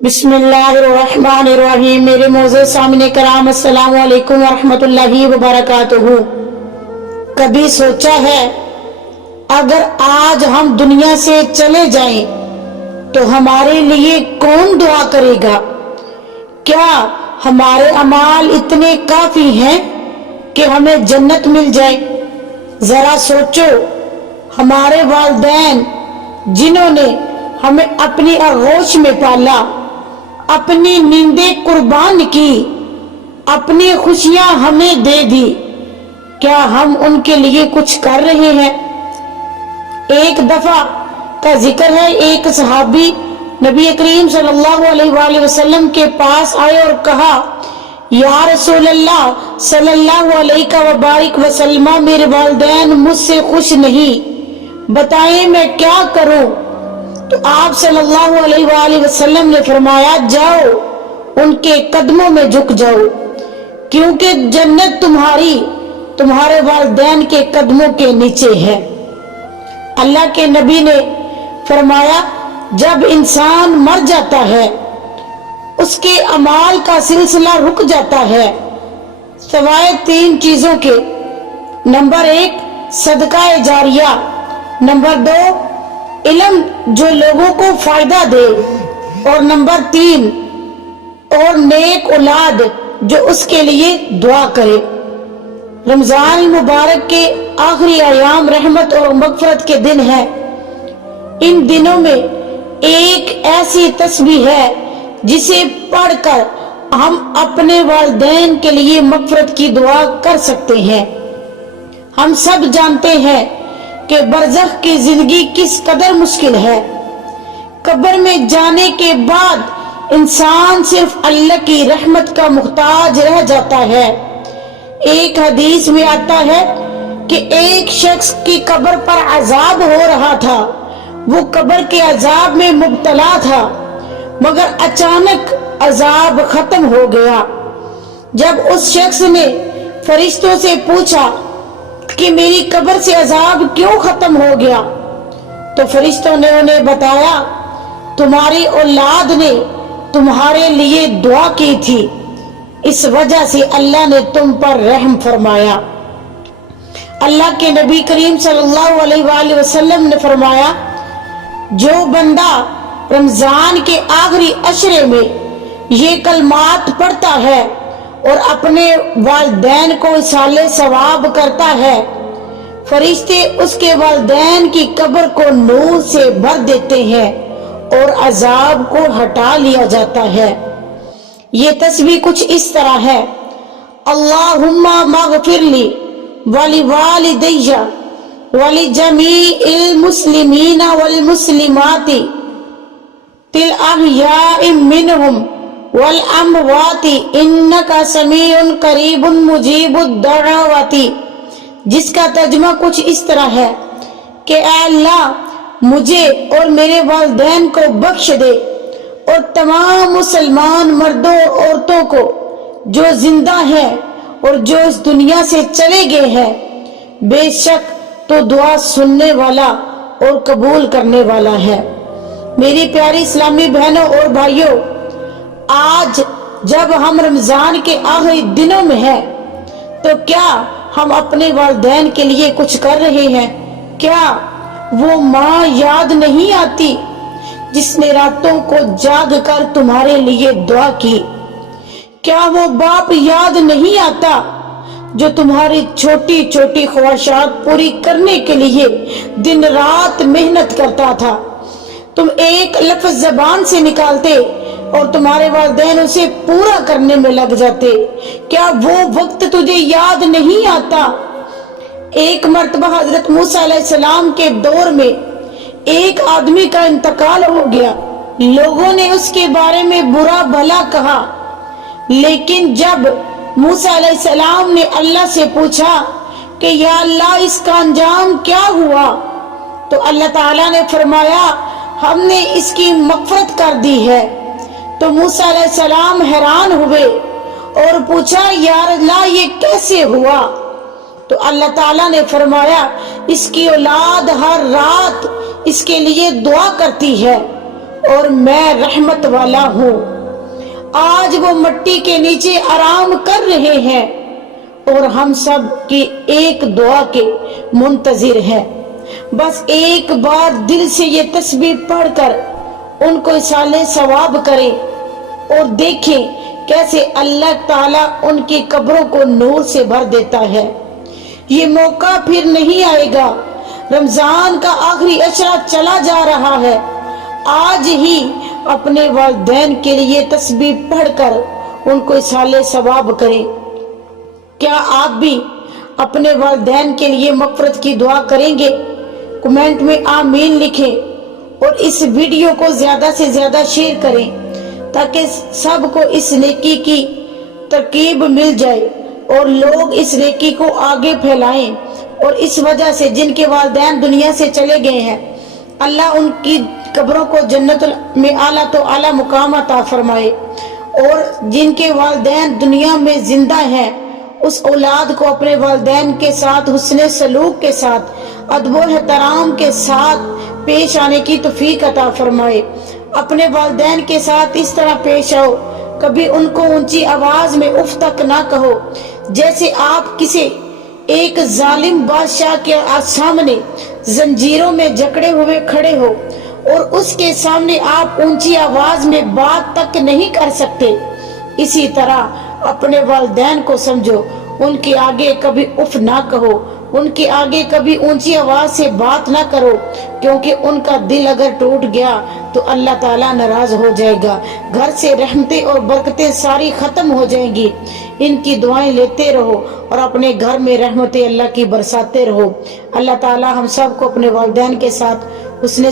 بسم اللہ الرحمن الرحیم۔ میرے معزز سامعین کرام، السلام علیکم ورحمۃ اللہ وبرکاتہ۔ کبھی سوچا ہے اگر آج ہم دنیا سے چلے جائیں تو ہمارے لیے کون دعا کرے گا؟ کیا ہمارے اعمال اتنے کافی ہیں کہ ہمیں جنت مل جائے؟ ذرا سوچو، ہمارے والدین جنہوں نے ہمیں اپنی آغوش میں پالا، اپنی نیندیں قربان کی، اپنی خوشیاں ہمیں دے دی، کیا ہم ان کے لیے کچھ کر رہے ہیں؟ ایک دفعہ کا ذکر ہے، ایک صحابی نبی کریم صلی اللہ علیہ وآلہ وسلم کے پاس آئے اور کہا، یا رسول اللہ صلی اللہ علیہ وبارک وسلم، میرے والدین مجھ سے خوش نہیں، بتائیں میں کیا کروں؟ تو آپ صلی اللہ علیہ وآلہ وسلم نے فرمایا، جاؤ ان کے قدموں میں جھک جاؤ، کیونکہ جنت تمہارے والدین کے قدموں کے نیچے ہے۔ اللہ کے نبی نے فرمایا، جب انسان مر جاتا ہے اس کے اعمال کا سلسلہ رک جاتا ہے سوائے تین چیزوں کے۔ نمبر 1 صدقہ جاریہ، نمبر 2 علم جو لوگوں کو فائدہ دے، اور نمبر 3 اور نیک اولاد جو اس کے لیے دعا کرے۔ رمضان المبارک کے آخری ایام رحمت اور مغفرت کے دن ہے۔ ان دنوں میں ایک ایسی تسبیح ہے جسے پڑھ کر ہم اپنے والدین کے لیے مغفرت کی دعا کر سکتے ہیں۔ ہم سب جانتے ہیں کہ برزخ کی زندگی کس قدر مشکل ہے۔ قبر میں جانے کے بعد انسان صرف اللہ کی رحمت کا محتاج رہ جاتا ہے۔ ایک حدیث میں آتا ہے کہ ایک شخص کی قبر پر عذاب ہو رہا تھا، وہ قبر کے عذاب میں مبتلا تھا، مگر اچانک عذاب ختم ہو گیا۔ جب اس شخص نے فرشتوں سے پوچھا کہ میری قبر سے عذاب کیوں ختم ہو گیا، تو فرشتوں نے انہیں بتایا، تمہاری اولاد نے تمہارے لیے دعا کی تھی، اس وجہ سے اللہ نے تم پر رحم فرمایا۔ اللہ کے نبی کریم صلی اللہ علیہ وآلہ وسلم نے فرمایا، جو بندہ رمضان کے آخری عشرے میں یہ کلمات پڑھتا ہے اور اپنے والدین کو ایصال ثواب کرتا ہے، فرشتے اس کے والدین کی قبر کو نور سے بھر دیتے ہیں اور عذاب کو ہٹا لیا جاتا ہے۔ یہ تسبیح کچھ اس طرح ہے، اللہم مغفر لی ولوالدی ولجمیع المسلمین والمسلمات الاحیاء منہم والاموات انک سمیع قریب مجیب الدعوات، جس کا ترجمہ کچھ اس طرح ہے کہ اے اللہ مجھے اور میرے والدین کو بخش دے، اور تمام مسلمان مردوں اور عورتوں کو جو زندہ ہیں اور جو اس دنیا سے چلے گئے ہیں، بے شک تو دعا سننے والا اور قبول کرنے والا ہے۔ میری پیاری اسلامی بہنوں اور بھائیوں، آج جب ہم رمضان کے آخری دنوں میں ہیں تو کیا ہم اپنے والدین کے لیے کچھ کر رہے ہیں؟ کیا وہ ماں یاد نہیں آتی جس نے راتوں کو جاگ کر تمہارے لیے دعا کی؟ کیا وہ باپ یاد نہیں آتا جو تمہاری چھوٹی چھوٹی خواہشات پوری کرنے کے لیے دن رات محنت کرتا تھا؟ تم ایک لفظ زبان سے نکالتے اور تمہارے والدین اسے پورا کرنے میں لگ جاتے۔ کیا وہ وقت تجھے یاد نہیں آتا؟ ایک مرتبہ حضرت موسیٰ علیہ السلام کے دور میں ایک آدمی کا انتقال ہو گیا۔ لوگوں نے اس کے بارے میں برا بھلا کہا، لیکن جب موسیٰ علیہ السلام نے اللہ سے پوچھا کہ یا اللہ اس کا انجام کیا ہوا، تو اللہ تعالیٰ نے فرمایا ہم نے اس کی مغفرت کر دی ہے۔ تو موسیٰ علیہ السلام حیران ہوئے اور پوچھا یا اللہ یہ کیسے ہوا؟ تو اللہ تعالیٰ نے فرمایا اس کی اولاد ہر رات اس کے لیے دعا کرتی ہے اور میں رحمت والا ہوں۔ آج وہ مٹی کے نیچے آرام کر رہے ہیں اور ہم سب کی ایک دعا کے منتظر ہیں۔ بس ایک بار دل سے یہ تسبیح پڑھ کر ان کو ایصال ثواب کریں اور دیکھیں کیسے اللہ تعالیٰ ان کی قبروں کو نور سے بھر دیتا ہے۔ یہ موقع پھر نہیں آئے گا۔ رمضان کا آخری عشرہ چلا جا رہا ہے۔ آج ہی اپنے والدین کے لیے تسبیح پڑھ کر ان کو ایصال ثواب کریں۔ کیا آپ بھی اپنے والدین کے لیے مغفرت کی دعا کریں گے؟ کمنٹ میں آمین لکھیں اور اس ویڈیو کو زیادہ سے زیادہ شیئر کریں تاکہ سب کو اس نیکی کی ترکیب مل جائے اور لوگ اس نیکی کو آگے پھیلائیں، اور اس وجہ سے جن کے والدین دنیا سے چلے گئے ہیں اللہ ان کی قبروں کو جنت میں اعلیٰ تو اعلیٰ مقام عطا فرمائے، اور جن کے والدین دنیا میں زندہ ہیں اس اولاد کو اپنے والدین کے ساتھ حسن سلوک کے ساتھ ادب و احترام کے ساتھ پیش آنے کی توفیق عطا فرمائے۔ اپنے والدین کے ساتھ اس طرح پیش آؤ، کبھی ان کو اونچی آواز میں اف تک نہ کہو، جیسے آپ کسی ایک ظالم بادشاہ کے سامنے زنجیروں میں جکڑے ہوئے کھڑے ہو اور اس کے سامنے آپ اونچی آواز میں بات تک نہیں کر سکتے۔ اسی طرح اپنے والدین کو سمجھو، ان کے آگے کبھی اف نہ کہو، ان کے آگے کبھی اونچی آواز سے بات نہ کرو، کیونکہ ان کا دل اگر ٹوٹ گیا تو اللہ تعالیٰ ناراض ہو جائے گا، گھر سے رحمتیں اور برکتیں ساری ختم ہو جائیں گی۔ ان کی دعائیں لیتے رہو اور اپنے گھر میں رحمتیں اللہ کی برساتے رہو۔ اللہ تعالیٰ ہم سب کو اپنے والدین کے ساتھ حسن